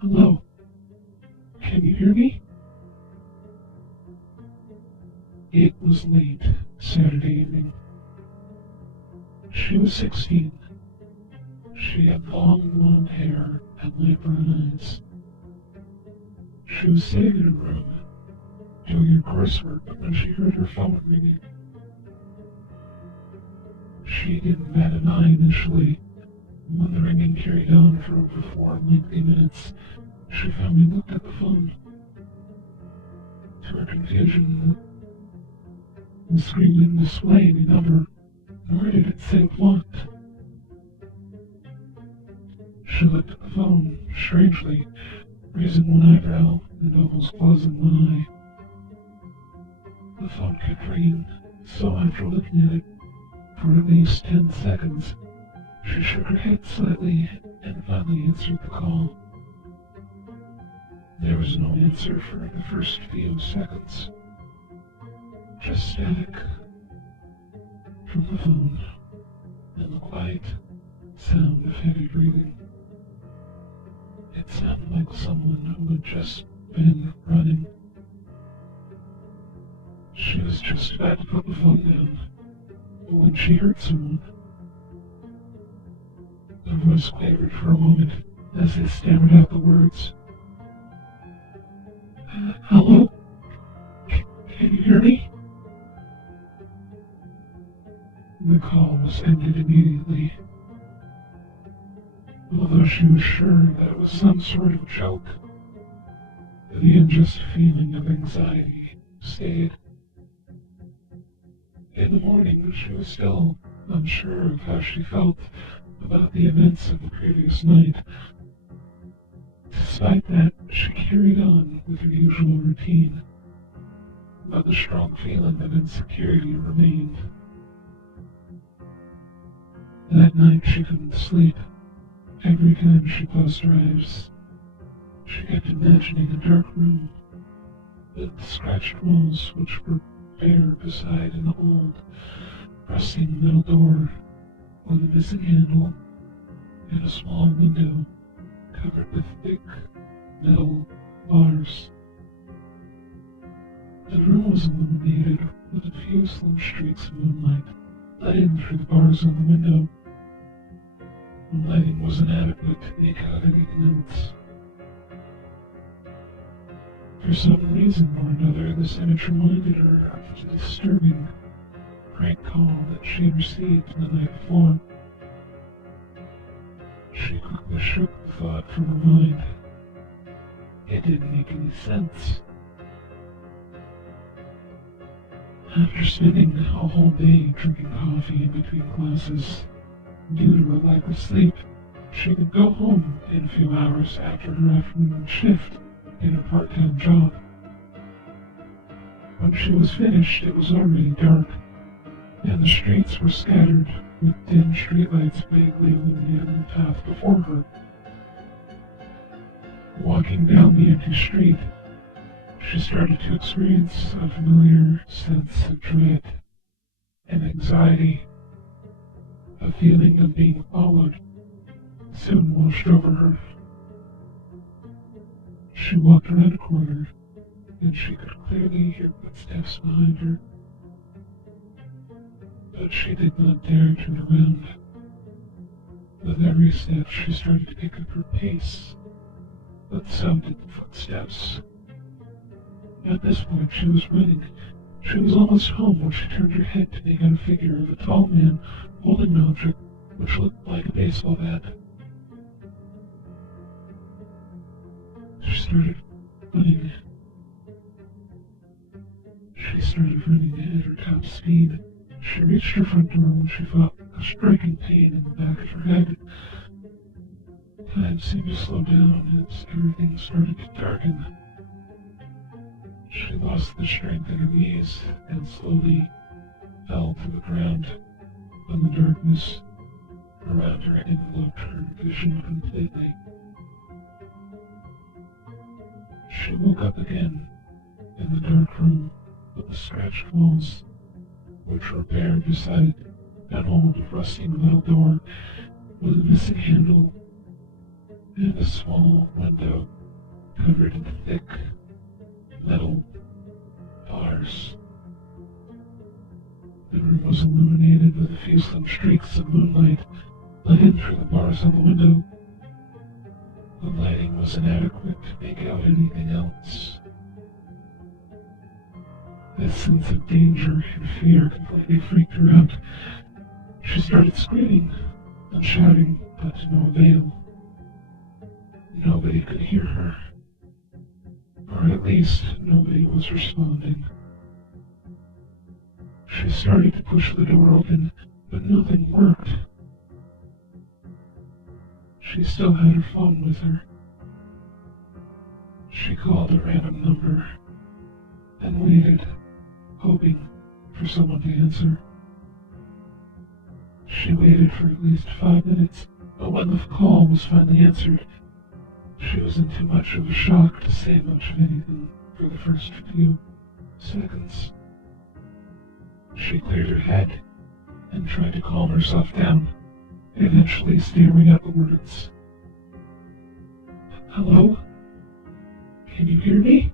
Hello? Can you hear me? It was late Saturday evening. She was 16. She had long blonde hair and light brown eyes. She was sitting in her room, doing her coursework when she heard her phone ringing. She didn't bat an eye initially. When the ringing carried on for over 4 lengthy minutes, she finally looked at the phone. To her confusion, the screen didn't display any number, nor did it say blocked. She looked at the phone, strangely, raising one eyebrow and almost closing one eye. The phone kept ringing, so after looking at it for at least 10 seconds, she shook her head slightly and finally answered the call. There was no answer for the first few seconds. Just static from the phone and the quiet sound of heavy breathing. It sounded like someone who had just been running. She was just about to put the phone down when she heard someone. The voice quavered for a moment as it stammered out the words. Hello? Can you hear me? The call was ended immediately. Although she was sure that it was some sort of joke, the unjust feeling of anxiety stayed. In the morning, she was still unsure of how she felt about the events of the previous night. Despite that, she carried on with her usual routine, but the strong feeling of insecurity remained. That night she couldn't sleep. Every time she closed her eyes, she kept imagining a dark room with scratched walls which were bare beside an old, rusting metal door with a missing handle and a small window covered with thick metal bars. The room was illuminated with a few slim streaks of moonlight let in through the bars on the window. The lighting was inadequate to make out anything else. For some reason or another, this image reminded her of the disturbing prank call that she had received the night before. She quickly shook the thought from her mind. It didn't make any sense. After spending a whole day drinking coffee in between classes, due to her lack of sleep, she could go home in a few hours after her afternoon shift in a part-time job. When she was finished, it was already dark, and the streets were scattered with dim streetlights vaguely illuminating the path before her. Walking down the empty street, she started to experience a familiar sense of dread and anxiety. A feeling of being followed soon washed over her. She walked around a corner, and she could clearly hear footsteps behind her. But she did not dare turn around. With every step, she started to pick up her pace, but so did the footsteps. At this point, she was running. She was almost home when she turned her head to make out a figure of a tall man holding an object which looked like a baseball bat. She started running. At her top speed. She reached her front door when she felt a striking pain in the back of her head. Time seemed to slow down as everything started to darken. She lost the strength in her knees and slowly fell to the ground when the darkness around her enveloped her vision completely. She woke up again in the dark room with the scratched walls, which were bare beside an old rusting metal door with a missing handle and a small window covered in thick metal bars. The room was illuminated with a few slim streaks of moonlight let in through the bars on the window. The lighting was inadequate to make out anything else. This sense of danger and fear completely freaked her out. She started screaming and shouting, but to no avail. Nobody could hear her, or at least nobody was responding. She started to push the door open, but nothing worked. She still had her phone with her. She called a random number and waited, hoping for someone to answer. She waited for at least 5 minutes, but when the call was finally answered, she was in too much of a shock to say much of anything for the first few seconds. She cleared her head and tried to calm herself down, eventually stammering out the words. "Hello? Can you hear me?"